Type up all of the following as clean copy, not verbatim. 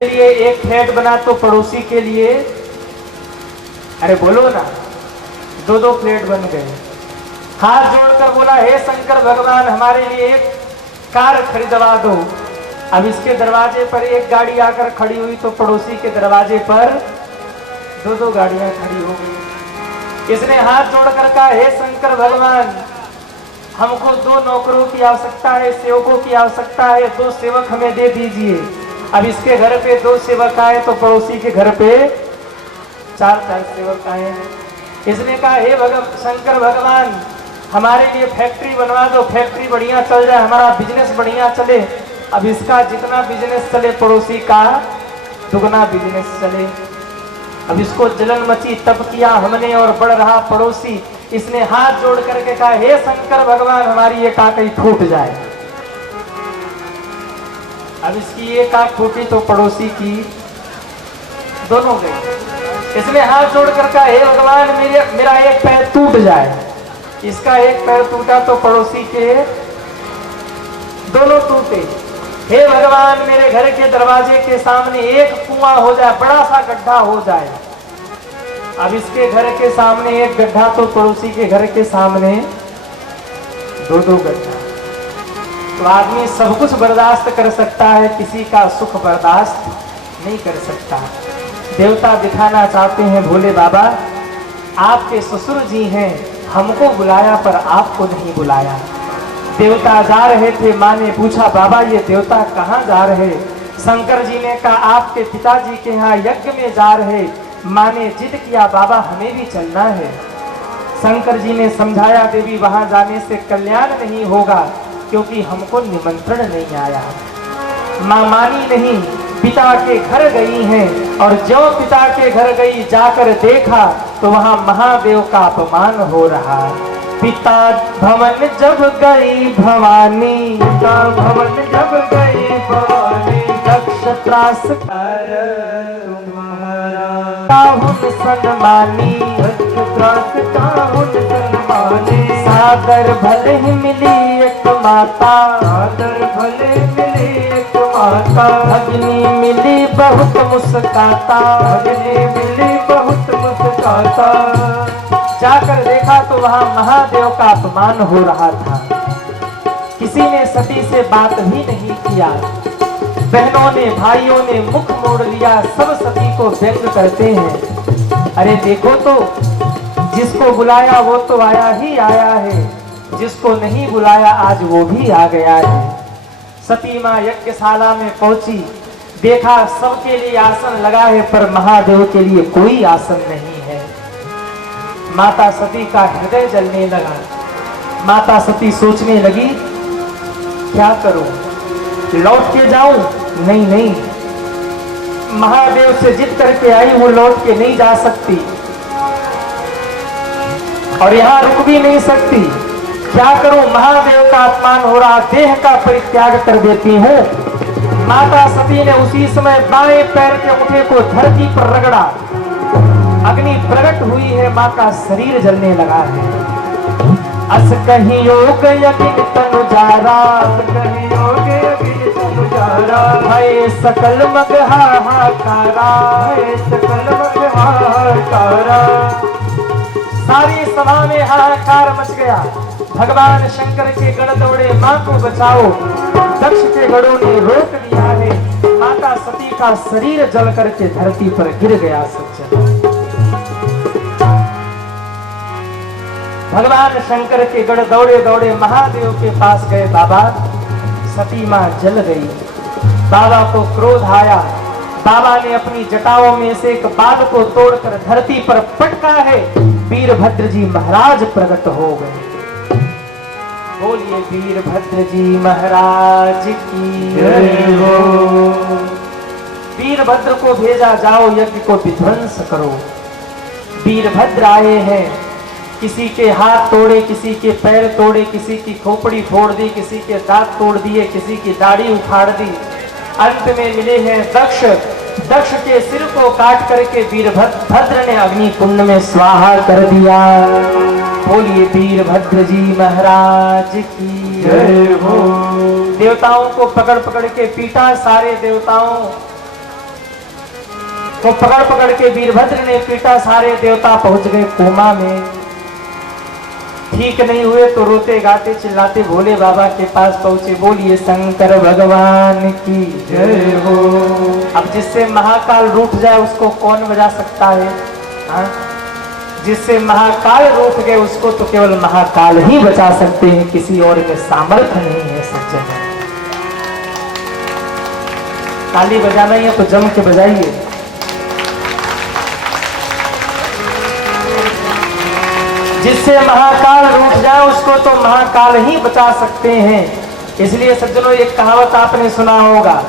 लिए एक फ्लैट बना तो पड़ोसी के लिए, अरे बोलो ना, दो दो फ्लैट बन गए। हाथ जोड़कर बोला, हे शंकर भगवान, हमारे लिए एक कार खरीदवा दो। अब इसके दरवाजे पर एक गाड़ी आकर खड़ी हुई तो पड़ोसी के दरवाजे पर दो दो गाड़ियां खड़ी हो गई। इसने हाथ जोड़कर कहा, हे शंकर भगवान, हमको दो नौकरों की आवश्यकता है, सेवकों की आवश्यकता है, दो सेवक हमें दे दीजिए। अब इसके घर पे दो सेवक आए तो पड़ोसी के घर पे चार चार सेवक आए हैं। इसने कहा, हे शंकर भगवान, हमारे लिए फैक्ट्री बनवा दो, फैक्ट्री बढ़िया चल जाए, हमारा बिजनेस बढ़िया चले। अब इसका जितना बिजनेस चले पड़ोसी का दुगना बिजनेस चले। अब इसको जलन मची, तप किया हमने और बढ़ रहा पड़ोसी। इसने हाथ जोड़ करके कहा, हे शंकर भगवान, हमारी एक आंख ही फूट जाए। अब इसकी एक आंख फूटी तो पड़ोसी की दोनों गई। इसने हाथ जोड़कर कहा, हे भगवान, मेरा एक पैर टूट जाए। इसका एक पैर टूटा तो पड़ोसी के दोनों टूटे। हे भगवान, मेरे घर के दरवाजे के सामने एक कुआं हो जाए, बड़ा सा गड्ढा हो जाए। अब इसके घर के सामने एक गड्ढा तो पड़ोसी के घर के सामने दो दो गड्ढा। तो आदमी सब कुछ बर्दाश्त कर सकता है, किसी का सुख बर्दाश्त नहीं कर सकता। देवता दिखाना चाहते हैं, भोले बाबा आपके ससुर जी हैं, हमको बुलाया पर आपको नहीं बुलाया। देवता जा रहे थे, माँ ने पूछा, बाबा ये देवता कहाँ जा रहे? शंकर जी ने कहा, आपके पिताजी के यहाँ यज्ञ में जा रहे। माँ ने जिद किया, बाबा हमें भी चलना है। शंकर जी ने समझाया, देवी वहां जाने से कल्याण नहीं होगा, क्योंकि हमको निमंत्रण नहीं आया। माँ मानी नहीं, पिता के घर गई हैं और जो पिता के घर गई जाकर देखा तो वहां महादेव का अपमान हो रहा। पिता भवन जब गई भवानी, पिता भवन जब गई भवानी, दक्ष त्रास कर काहुन सन्मानी, दक्ष त्रास काहुन सन्मानी। सादर भले ही मिली एक माता, सादर भले मिली एक माता। भगनी मिली बहुत मुस्काता, भगनी मिली बहुत मुस्काता। जाकर देखा तो वहां महादेव का अपमान हो रहा था। किसी ने सती से बात भी नहीं किया। बहनों ने, भाइयों ने मुख मोड़ लिया, सब सती को व्यंग करते हैं। अरे देखो तो, जिसको बुलाया वो तो आया ही आया है, जिसको नहीं बुलाया आज वो भी आ गया है। सती माँ यज्ञशाला में पहुंची, देखा सबके लिए आसन लगा है पर महादेव के लिए कोई आसन नहीं है। माता सती का हृदय जलने लगा। माता सती सोचने लगी, क्या करूं, लौट के जाऊं? नहीं नहीं, महादेव से जिद करके आई, वो लौट के नहीं जा सकती और यहाँ रुक भी नहीं सकती। क्या करूं, महादेव का अपमान हो रहा, देह का परित्याग कर देती हूँ। माता सती ने उसी समय बाएं पैर के अंगूठे को धरती पर रगड़ा। अग्नि प्रकट हुई है, माँ का शरीर जलने लगा है। अस कहीं योग यज्ञ तनु जारा, अस कहीं योग यज्ञ तनु जारा। भय सकल मग हाहाकारा, भय सकल मग हाहाकारा। सारी सभा में हाहाकार मच गया। भगवान शंकर के गण दौड़े, माँ को बचाओ। दक्ष के गणों ने रोक दिया है। माता सती का शरीर जल करके धरती पर गिर गया। सच्चा भगवान शंकर के गण दौड़े दौड़े महादेव के पास गए। बाबा, सती मां जल गई। बाबा को क्रोध आया। बाबा ने अपनी जटाओं में से एक बाल को तोड़कर धरती पर पटका है। वीरभद्र जी महाराज प्रकट हो गए। बोलिए वीरभद्र जी महाराज की जय हो। वीरभद्र को भेजा, जाओ यज्ञ को विध्वंस करो। वीरभद्र आए हैं, किसी के हाथ तोड़े, किसी के पैर तोड़े, किसी की खोपड़ी फोड़ दी, किसी के दांत तोड़ दिए, किसी की दाढ़ी उखाड़ दी। अंत में मिले हैं दक्ष। दक्ष के सिर को काट करके वीरभद्र ने अग्नि कुंड में स्वाहा कर दिया। बोलिए वीरभद्र जी महाराज की जय हो। देवताओं को पकड़ पकड़ के पीटा। सारे देवताओं वो पकड़ पकड़ के वीरभद्र ने पीटा, सारे देवता पहुंच गए कोमा में। ठीक नहीं हुए तो रोते गाते चिल्लाते भोले बाबा के पास पहुंचे। बोलिए शंकर भगवान की जय हो। अब जिससे महाकाल रूठ जाए उसको कौन बजा सकता है? हाँ? जिससे महाकाल रूठ गए उसको तो केवल महाकाल ही बचा सकते हैं, किसी और में सामर्थ्य नहीं है सज्जन। ताली बजाना ही है तो जम के बजाइए। जिससे महाकाल रूठ जाए उसको तो महाकाल ही बचा सकते हैं। इसलिए सज्जनों एक कहावत आपने सुना होगा,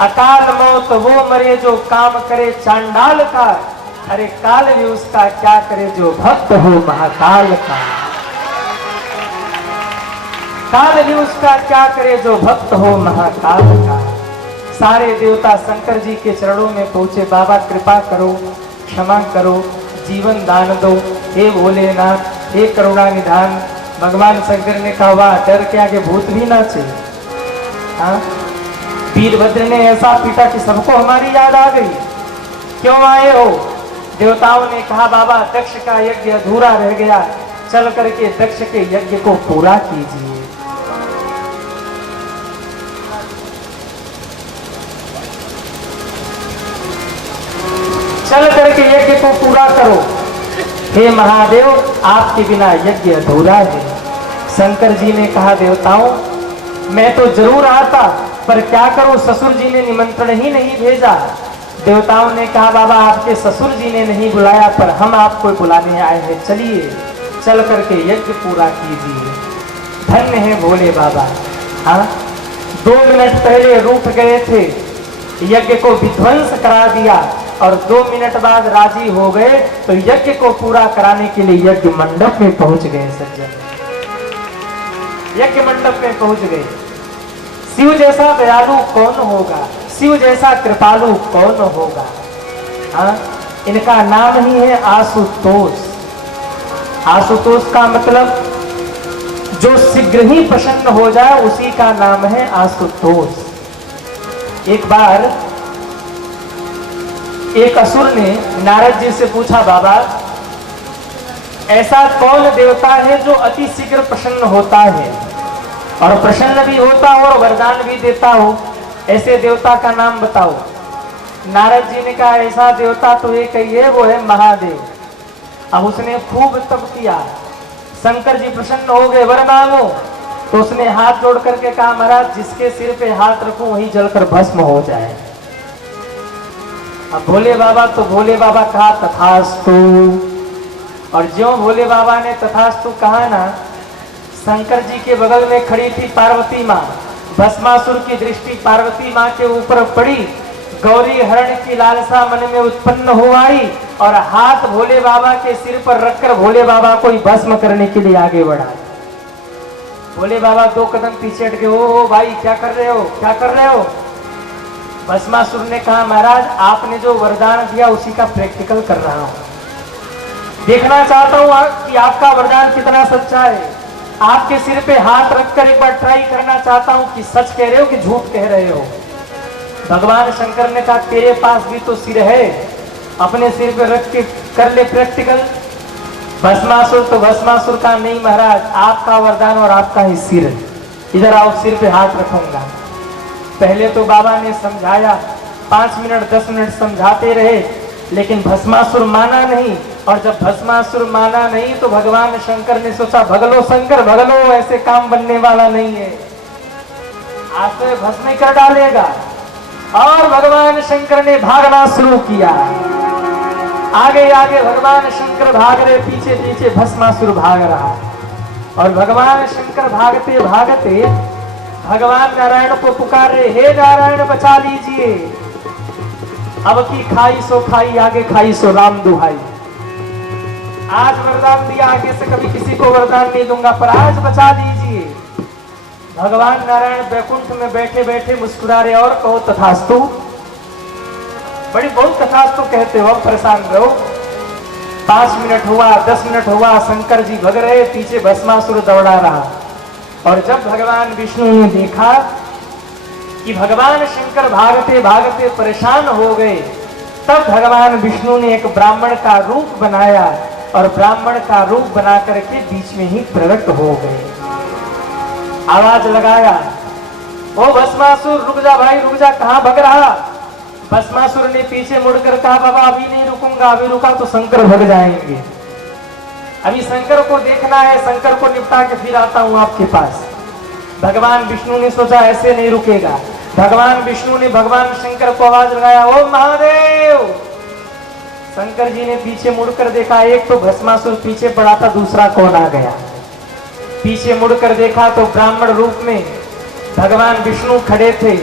अकाल मौत वो मरे जो काम करे चांडाल का, अरे काल भी उसका क्या करे जो भक्त हो महाकाल का। काल भी उसका क्या करे जो भक्त हो महाकाल का। सारे देवता शंकर जी के चरणों में पहुंचे। बाबा कृपा करो, क्षमा करो, जीवन दान दो, हे भोलेनाथ, हे करुणा निधान। भगवान शंकर ने कहा वाह, डर के आगे भूत भी नाचे। हाँ, वीरभद्र ने ऐसा पीटा कि सबको हमारी याद आ गई। क्यों आए हो? देवताओं ने कहा बाबा दक्ष का यज्ञ अधूरा रह गया, चल करके दक्ष के यज्ञ को पूरा कीजिए। चल करके यज्ञ को पूरा करो। हे महादेव, आपके बिना यज्ञ अधूरा है। शंकर जी ने कहा देवताओं मैं तो जरूर आता, पर क्या करूं, ससुर जी ने निमंत्रण ही नहीं भेजा। देवताओं ने कहा बाबा आपके ससुर जी ने नहीं बुलाया, पर हम आपको बुलाने आए हैं, चलिए चल करके यज्ञ पूरा कीजिए। धन्य है भोले बाबा। हाँ, 2 मिनट पहले रूठ गए थे, यज्ञ को विध्वंस करा दिया और 2 मिनट बाद राजी हो गए तो यज्ञ को पूरा कराने के लिए यज्ञ मंडप में पहुंच गए। सज्जन यज्ञ मंडप में पहुंच गए। शिव जैसा दयालु कौन होगा, शिव जैसा कृपालु कौन होगा। हाँ, इनका नाम ही है आशुतोष। आशुतोष का मतलब जो शीघ्र ही प्रसन्न हो जाए उसी का नाम है आशुतोष। एक बार एक असुर ने नारद जी से पूछा बाबा ऐसा कौन देवता है जो अति शीघ्र प्रसन्न होता है और प्रसन्न भी होता हो और वरदान भी देता हो, ऐसे देवता का नाम बताओ। नारद जी ने कहा ऐसा देवता तो एक ही है, वो है महादेव। अब उसने खूब तप किया, शंकर जी प्रसन्न हो गए, वर मांगो। तो उसने हाथ जोड़ करके कहा महाराज जिसके सिर पे हाथ रखूं वही जलकर भस्म हो जाए। अब भोले बाबा कहा तथास्तु। और ज्यों भोले बाबा ने तथास्तु कहा ना, शंकर जी के बगल में खड़ी थी पार्वती माँ। भस्मासुर की दृष्टि पार्वती माँ के ऊपर पड़ी, गौरी हरण की लालसा मन में उत्पन्न हो आई और हाथ भोले बाबा के सिर पर रखकर भोले बाबा को भस्म करने के लिए आगे बढ़ा। भोले बाबा 2 कदम पीछे हट गए। ओ भाई क्या कर रहे हो, क्या कर रहे हो? भस्मासुर ने कहा महाराज आपने जो वरदान दिया उसी का प्रैक्टिकल कर रहा हूं, देखना चाहता हूं कि आपका वरदान कितना सच्चा है। आपके सिर पे हाथ रखकर एक बार ट्राई करना चाहता हूं कि सच कह रहे हो कि झूठ कह रहे हो। भगवान शंकर ने कहा तेरे पास भी तो सिर है, अपने सिर पे रख के कर ले प्रैक्टिकल। भस्मासुर तो भस्मासुर का नहीं महाराज, आपका वरदान और आपका ही सिर, इधर आओ सिर पे हाथ रखूंगा। पहले तो बाबा ने समझाया, 5 मिनट 10 मिनट समझाते रहे, लेकिन भस्मासुर माना नहीं। और जब भस्मासुर माना नहीं तो भगवान शंकर ने सोचा भगलो शंकर भगलो, ऐसे काम बनने वाला नहीं है, आज तो भस्म कर डालेगा। और भगवान शंकर ने भागना शुरू किया। आगे आगे भगवान शंकर भाग रहे, पीछे पीछे भस्मासुर भाग रहा। और भगवान शंकर भागते भागते भगवान नारायण को पुकार रहे, हे नारायण बचा लीजिए, अब की खाई सो खाई, आगे खाई सो राम दुहाई। आज वरदान दिया, आगे से कभी किसी को वरदान नहीं दूंगा, पर आज बचा लीजिए। भगवान नारायण वैकुंठ में बैठे बैठे मुस्कुरा रहे और कहो तथास्तु। बड़ी बहुत तथास्तु कहते हो, परेशान रहो। 5 मिनट हुआ, 10 मिनट हुआ, शंकर जी भग रहे, पीछे भस्मासुर दौड़ा रहा। और जब भगवान विष्णु ने देखा कि भगवान शंकर भागते भागते परेशान हो गए, तब भगवान विष्णु ने एक ब्राह्मण का रूप बनाया और ब्राह्मण का रूप बना करके बीच में ही प्रकट हो गए। आवाज लगाया, ओ भस्मासुर रुक जा भाई, रुक जा, कहां भग रहा। भस्मासुर ने पीछे मुड़कर कहा, बाबा अभी नहीं रुकूंगा, अभी रुका तो शंकर भग जाएंगे, अभी शंकर को देखना है, शंकर को निपटा के फिर आता हूं आपके पास। भगवान विष्णु ने सोचा ऐसे नहीं रुकेगा। भगवान विष्णु ने भगवान शंकर को आवाज लगाया, ओ महादेव। शंकर जी ने पीछे मुड़कर देखा, एक तो भस्मासुर पीछे पड़ा था, दूसरा कौन आ गया। पीछे मुड़कर देखा तो ब्राह्मण रूप में भगवान विष्णु खड़े थे।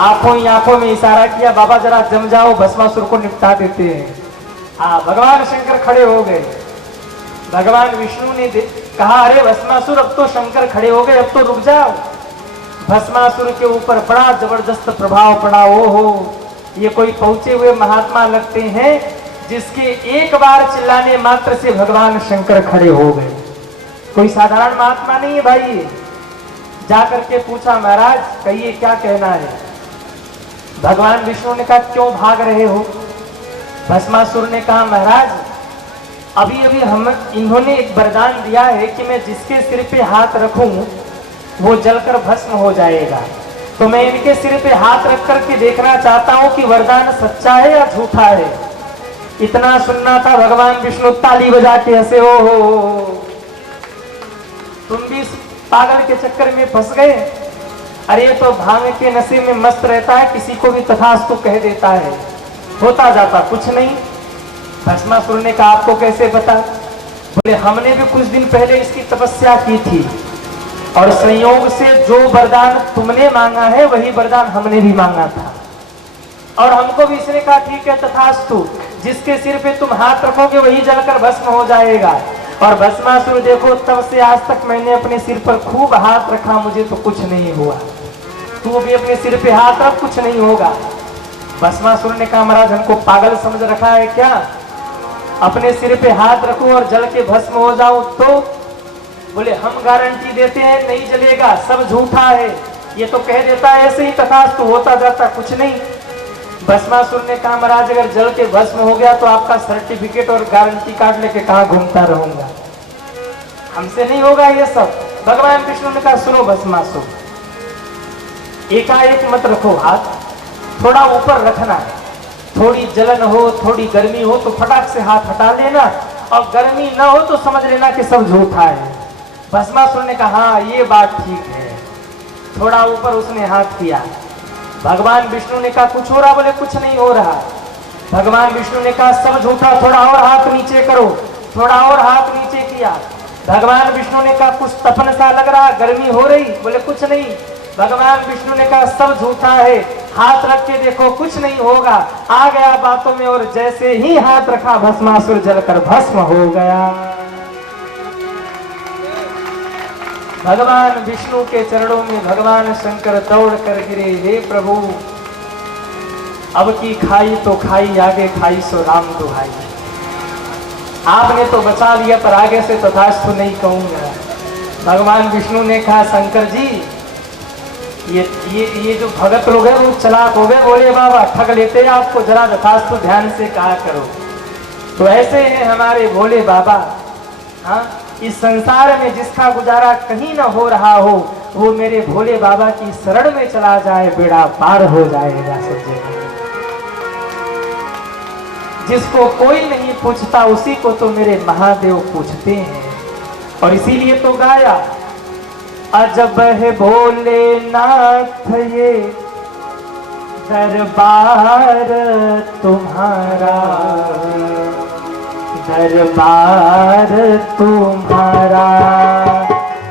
आंखों ही आंखों में इशारा किया, बाबा जरा जम जाओ, भस्मासुर को निपटा देते हैं। भगवान शंकर खड़े हो गए। भगवान विष्णु ने कहा, अरे भस्मासुर अब तो शंकर खड़े हो गए, अब तो रुक जाओ। भस्मासुर के ऊपर बड़ा जबरदस्त प्रभाव पड़ा। ओ हो, ये कोई पहुंचे हुए महात्मा लगते हैं जिसके एक बार चिल्लाने मात्र से भगवान शंकर खड़े हो गए। कोई साधारण महात्मा नहीं है भाई। जाकर के पूछा, महाराज कहिए क्या कहना है। भगवान विष्णु ने कहा, क्यों भाग रहे हो। भस्मासुर ने कहा, महाराज अभी अभी इन्होंने एक वरदान दिया है कि मैं जिसके सिर पे हाथ रखूं वो जलकर भस्म हो जाएगा, तो मैं इनके सिर पे हाथ रख करके देखना चाहता हूं कि वरदान सच्चा है या झूठा है। इतना सुनना था, भगवान विष्णु ताली बजा के हंसे, हो तुम भी पागल के चक्कर में फंस गए। अरे तो भांग के नशे में मस्त रहता है, किसी को भी तथास्तु कह देता है, होता जाता कुछ नहीं। भस्मासुर ने कहा, आपको कैसे पता। बोले, हमने भी कुछ दिन पहले इसकी तपस्या की थी और संयोग से जो वरदान तुमने मांगा है वही वरदान हमने भी मांगा था, और हमको भी इसने कहा ठीक है तथास्तु, जिसके सिर पे तुम हाथ रखोगे वही जलकर भस्म हो जाएगा। और भस्मासुर देखो, तब से आज तक मैंने अपने सिर पर खूब हाथ रखा, मुझे तो कुछ नहीं हुआ, तू भी अपने सिर पे हाथ रख, कुछ नहीं होगा। भस्मासुर ने कहा, महाराज हमको पागल समझ रखा है क्या, अपने सिर पे हाथ रखूं और जल के भस्म हो जाऊं तो। बोले, हम गारंटी देते हैं नहीं जलेगा, सब झूठा है, ये तो कह देता है ऐसे ही तथास्तु, होता जाता कुछ नहीं। भस्मासुर ने कहा, महाराज अगर जल के भस्म हो गया तो आपका सर्टिफिकेट और गारंटी कार्ड लेके कहां घूमता रहूंगा, हमसे नहीं होगा ये सब। भगवान विष्णु ने कहा, सुनो भस्मासुर, एकाएक मत रखो हाथ, थोड़ा ऊपर रखना है, थोड़ी जलन हो थोड़ी गर्मी हो तो फटाक से हाथ हटा लेना, और गर्मी ना हो तो समझ लेना कि सब झूठा है। भस्मासुर ने कहा, हाँ ये बात ठीक है। थोड़ा ऊपर उसने हाथ किया। भगवान विष्णु ने कहा, कुछ हो रहा। बोले, कुछ नहीं हो रहा। भगवान विष्णु ने कहा, सब झूठा, थोड़ा और हाथ नीचे करो। थोड़ा और हाथ नीचे किया। भगवान विष्णु ने कहा, कुछ तपन सा लग रहा, गर्मी हो रही। बोले, कुछ नहीं। भगवान विष्णु ने कहा, सब झूठा है, हाथ रख के देखो, कुछ नहीं होगा। आ गया बातों में, और जैसे ही हाथ रखा भस्मासुर जलकर भस्म हो गया। भगवान विष्णु के चरणों में भगवान शंकर दौड़ कर गिरे, हे प्रभु अब की खाई तो खाई, आगे खाई सो राम दुहाई। आपने तो बचा लिया, पर आगे से तथास्तु नहीं कहूंगा। भगवान विष्णु ने कहा, शंकर जी ये जो भगत लोग हैं वो चालाक हो गए, बोले बाबा ठग लेते हैं आपको, जरा तथास्तु ध्यान से कहा करो। तो ऐसे हैं हमारे भोले बाबा। हाँ, इस संसार में जिसका गुजारा कहीं ना हो रहा हो, वो मेरे भोले बाबा की शरण में चला जाए, बेड़ा पार हो जाएगा। सच्चे जिसको कोई नहीं पूछता उसी को तो मेरे महादेव पूछते हैं। और इसीलिए तो गाया, अजब है भोलेनाथ ये दरबार तुम्हारा, दरबार तुम्हारा।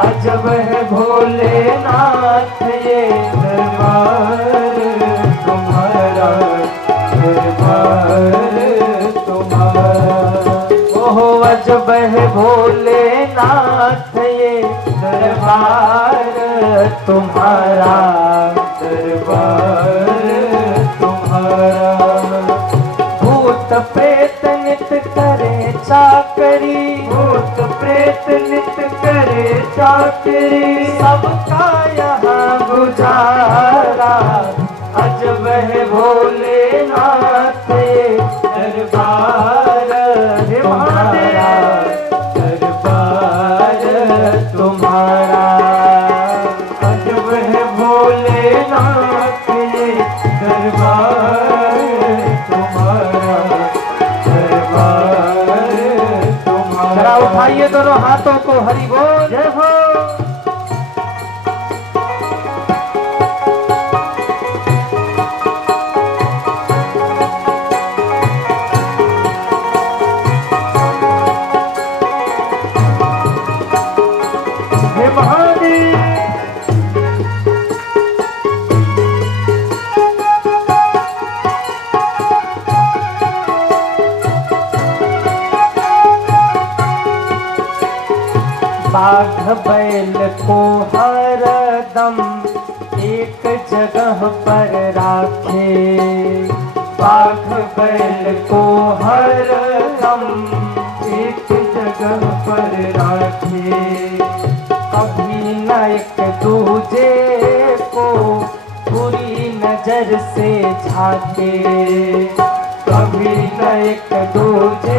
अजब है भोलेनाथ ये दरबार तुम्हारा, दरबार तुम्हारा। ओहो अजब है भोलेनाथ ये दरबार तुम्हारा, दरबार तुम्हारा। भूत प्रेत नित करे चाकरी, भूत प्रेत नित करे चाकरी, सबका यहाँ गुजारा। अजब है भोलेनाथ ये उठाइए दोनों हाथों को, हरि बोल। जय हो। हे महादेव। बाघ बैल को हरदम एक जगह पर राखे, बाघ बैल को हरदम एक जगह पर राखे, कभी न एक दूजे को बुरी नजर से झाके, कभी न एक दूजे